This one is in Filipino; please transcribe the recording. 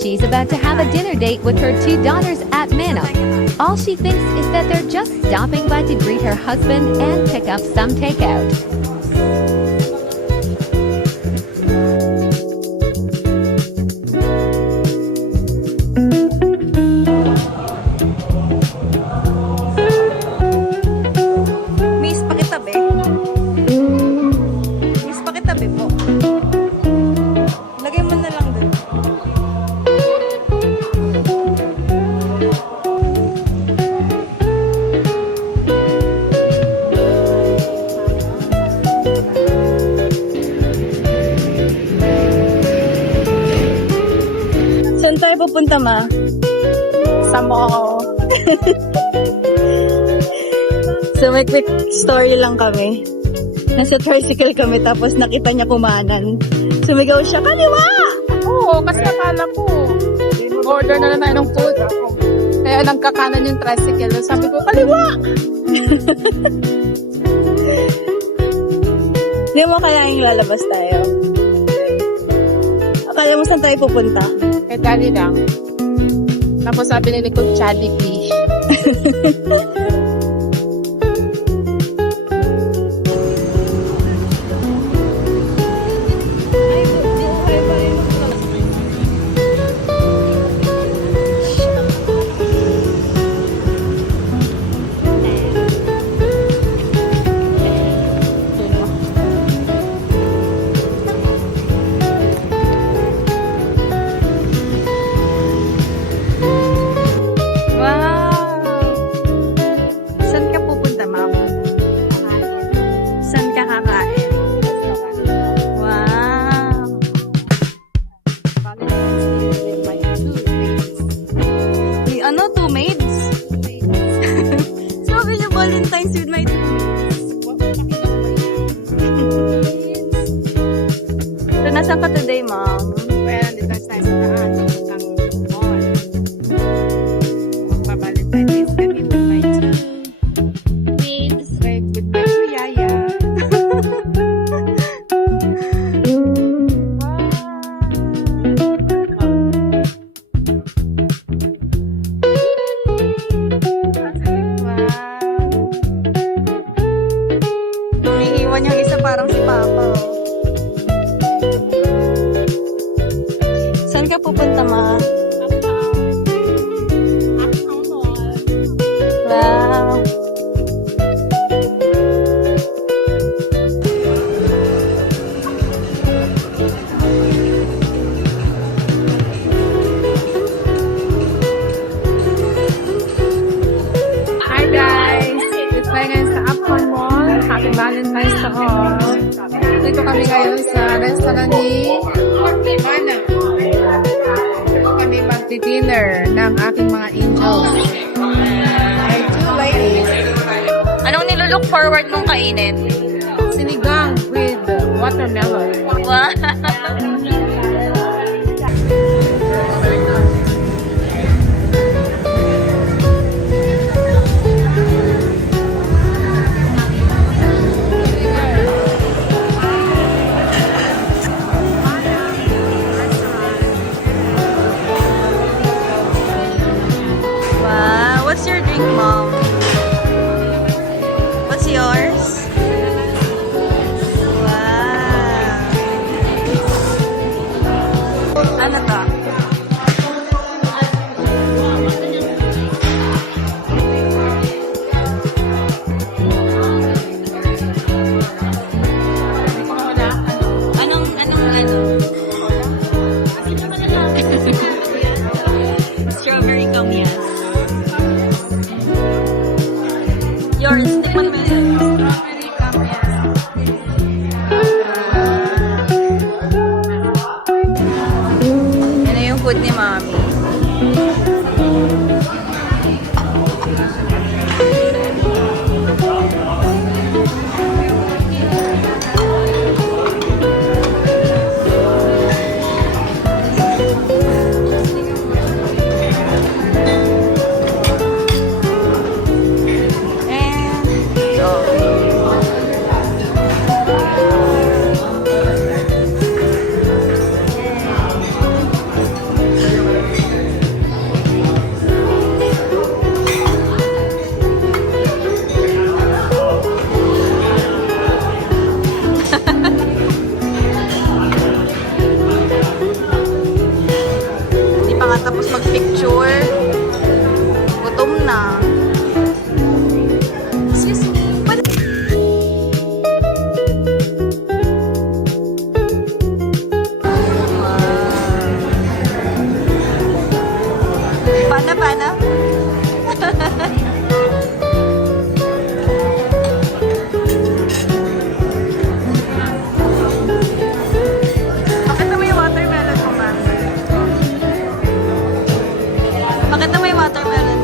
she's about to have a dinner date with her two daughters at Manok. All she thinks is that they're just stopping by to greet her husband and pick up some takeout. Miss, pakitabi. Miss, pakitabi po. Lagay mo na lang dun. Saan tayo pupunta, ma? Sa mall. So, may quick story lang kami. Nasa tricycle kami, tapos nakita niya kumanan. Sumigaw siya, kaliwa! Oo, kasi akala ko, order na lang tayo ng food. Kaya nagkakanan yung tricycle. Sabi ko, kaliwa! Hindi mo kaya yung lalabas tayo. Akala mo saan tayo pupunta? Eh, dali lang. Tapos sabi ni Nicole, Jollibee. Ano, two maids? Sabi niya, Valentine's with my two maids. So, nasaan ka today, ma'am? Well, dito tayo sa daan. Ang mall. Magpa-Valentine's kami with my two maids. With my two yaya. Umiiwan yung isa parang si Papa. Oh. Saan ka pupunta, ma? Wow. Hi guys! It's tayo ngayon sa Uptown Mall. Happy Valentine's to all. Dito kami ngayon sa restaurant ni Mana. Dito kami magdi-dinner ng aking mga angels. My two ladies. Anong nilulook forward mong kainin? Sinigang with watermelon. Wow. Wow. What's your drink, mom? What's yours? Wow. Ano to? Anong Strawberry kamyas. picture. Gutom na. Excuse me. Pana? Pakita mo yung watermelon mo, ma'am. Pakita mo yung watermelon